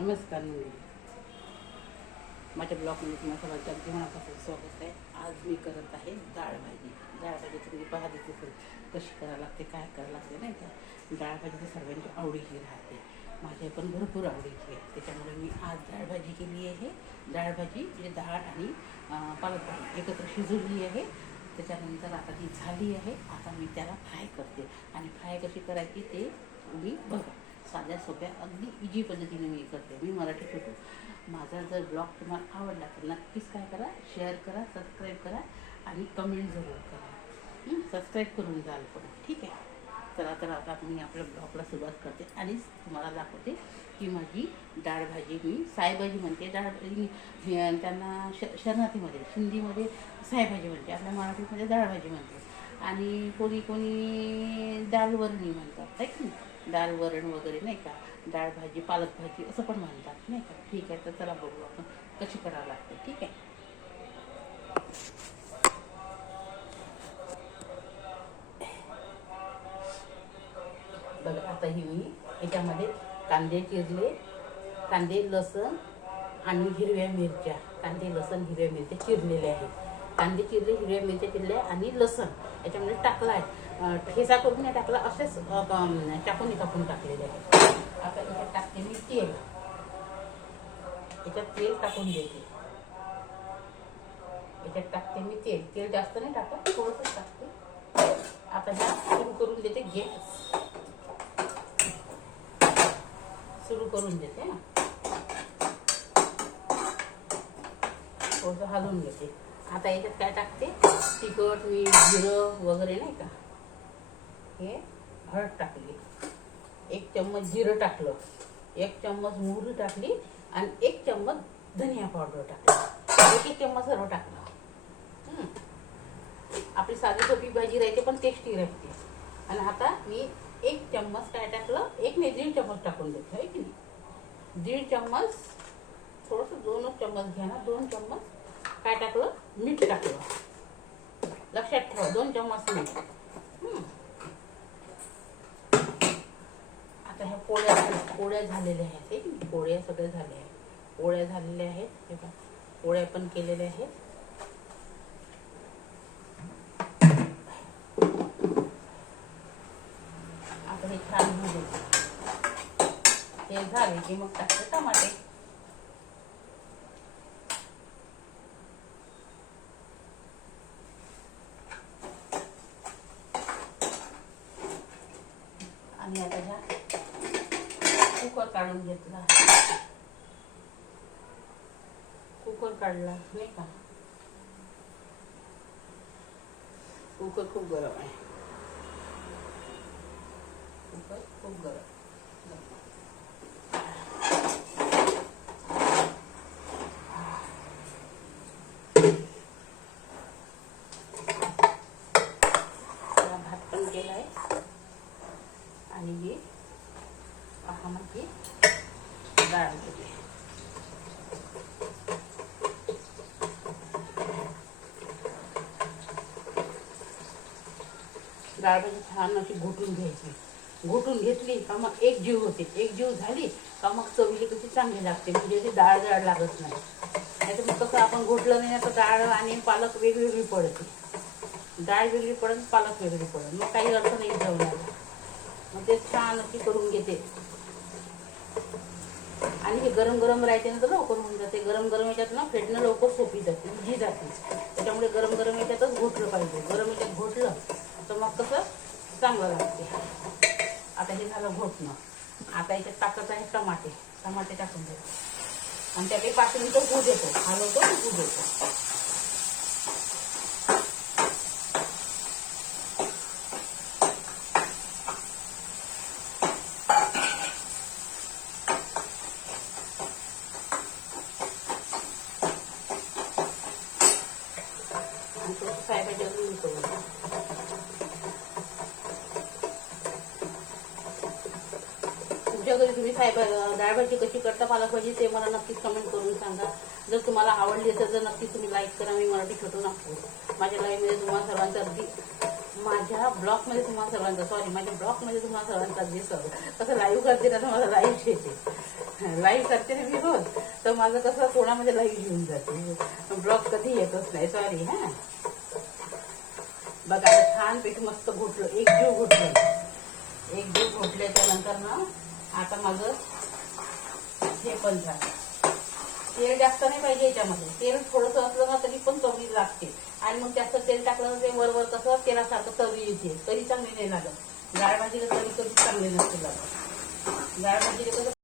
नमस्कार मंडळी, माझ्या ब्लॉगमध्ये तुम्हाला सर्वांचं अगदी मनापासून स्वागत आहे. आज मी करत आहे डाळ भाजी. डाळ भाजी तुम्ही पहा देते कशी करावं लागते, काय करावं लागते नाही का. डाळ भाजी तर सर्वांची आवडीची राहते, माझ्या पण भरपूर आवडीची आहे. त्याच्यामुळे मी आज डाळ भाजी केली आहे. डाळ भाजी म्हणजे डाळ आणि पालक भाजी एकत्र शिजवली आहे. त्याच्यानंतर आता ती झाली आहे. आता मी त्याला फ्राय करते आणि फ्राय कशी करायची ते मी बघा. साध्या सोप्या अगदी इजी पद्धतीने मी करते. मी मराठी छोटू. माझा जर ब्लॉग तुम्हाला आवडला तर नक्कीच काय करा, शेअर करा, सबस्क्राईब करा आणि कमेंट जरूर करा. सबस्क्राईब करून जाल पण, ठीक आहे. चला तर आता मी आपल्या ब्लॉगला सुरुवात करते आणि तुम्हाला दाखवते की माझी डाळ भाजी मी सायभाजी म्हणते. डाळ भाजी त्यांना शरणार्थीमध्ये हिंदीमध्ये सायभाजी म्हणते, आपल्या मराठीमध्ये डाळ भाजी म्हणते आणि कोणी कोणी डाळ वरणी म्हणतात आहे की नाही. डाळ वरण वगैरे नाही का, डाळ भाजी पालक भाजी असं पण म्हणतात नाही का. ठीक आहे, तर चला बघू आपण कशी करावं लागते. ठीक आहे. बघा आता ही मी याच्यामध्ये कांदे चिरले, कांदे लसण आणि हिरव्या मिरच्या, कांदे लसण हिरव्या मिरच्या चिरलेले आहेत. कांदे चिरले, हिरव्या मिरच्या चिरल्या आणि लसण याच्यामध्ये टाकला आहे. ठेचा करून नाही टाकला, असेच टाकून टाकलेले आहे. आता याच्यात टाकते मी तेल. याच्यात तेल टाकून देते. याच्यात टाकते मी तेल. तेल जास्त नाही टाकत, थोडंसं टाकते. आता ह्या सुरू करून देते. गॅस सुरू करून देते ना, थोडंसं हलवून घेते. आता याच्यात काय टाकते, तिखट मीठ जिरं वगैरे नाही का. हे हळद टाकली, 1 चम्मच जिरं टाकलं, 1 चम्मच मोहरी टाकली आणि 1 चम्मच धनिया पावडर टाकली. 1 चम्मच सर्व टाकलं. आपली साधी सोपी भाजी राहते पण टेस्टी राहते. आणि आता मी 1 चम्मच काय टाकलं, 1 चम्मच टाकून देतो आहे की नाही. 1.5 चम्मच, थोडंसं 2 चम्मच घ्या ना. 2 चम्मच काय टाकलं, मीठ टाकलं. लक्षात ठेवा, 2 चम्मच मीठ. आता ह्या पोळ्या झालेल्या आहेत. एक पोळ्या सगळ्या झाल्या आहेत. पोळ्या झालेल्या आहेत, हे बघा. पोळ्या पण केलेल्या आहेत. आता हे छान भुजू. हे झाले की मग टाकते टमाटे. आणि आता ह्या कुकर काढून घेतला. कुकर काढला नाही का. कुकर खूप गरम आहे. कुकर खूप गरम. भात पण केला आहे आणि हे पहा म्हणजे डाळ घेतली. डाळ भाजी छान अशी घोटून घ्यायची. घोटून घेतली का मग एक जीव होते. एक जीव झाली का मग चवीला कशी चांगली लागते, म्हणजे ती डाळ लागत नाही. नाहीतर मग कसं आपण घोटलं नाही तर डाळ आणि पालक वेगवेगळी पडते. डाळ वेगळी पडत, पालक वेगळी पडत, मग काही अर्थ नाही जेवणाला. मग ते छान अशी करून घेते. आणि हे गरम गरम राहायचे ना तर लवकर होऊन जाते. गरम गरम याच्यात ना फेटणं लवकर सोपी जाते, इजी जाते. त्याच्यामुळे गरम गरम याच्यातच घोटलं पाहिजे. गरम याच्यात घोटलं तर मग कसं चांगलं लागते. आता हे झालं घोटणं. आता याच्यात टाकत आहे टमाटे. टमाटे टाकून देतो आणि त्याला 5 मिनिटं होऊ देतो. हलवतो, होऊ देतो. सायभाजी अजून करू. तुमच्या घरी तुम्ही डाळ भाजी कशी करता, पालक भाजी, ते मला नक्कीच कमेंट करून सांगा. जर तुम्हाला आवडली असेल तर नक्कीच तुम्ही लाईक करा. मी मराठी छोटू नागपूर. माझ्या लाईव्हमध्ये तुम्हाला सर्वांचं अगदी माझ्या ब्लॉगमध्ये तुम्हाला सर्वांचा माझ्या ब्लॉगमध्ये तुम्हाला सर्वांचा दिसत कसं लाईव्ह करते ना, तर मला लाईव्ह येते. लाईव्ह करते ना मी रोज, तर माझं कसं कोणामध्ये लाईव्ह घेऊन जाते. ब्लॉग कधी येतच नाही, सॉरी हा. बघा छानपैकी मस्त घोटलं, एक जीव घोटल्याच्या नंतर ना आता माझं हे पण झालं. तेल जास्त नाही पाहिजे याच्यामध्ये, तेल थोडंसं असलं ना तरी पण चवी लागते. आणि मग जास्त तेल टाकलं ते वर कसं तेलासारखं चवी येते, तरी चांगली नाही लागत. डाळ भाजीला तरी कधी चांगली नसते लागत. डाळ भाजीला कसं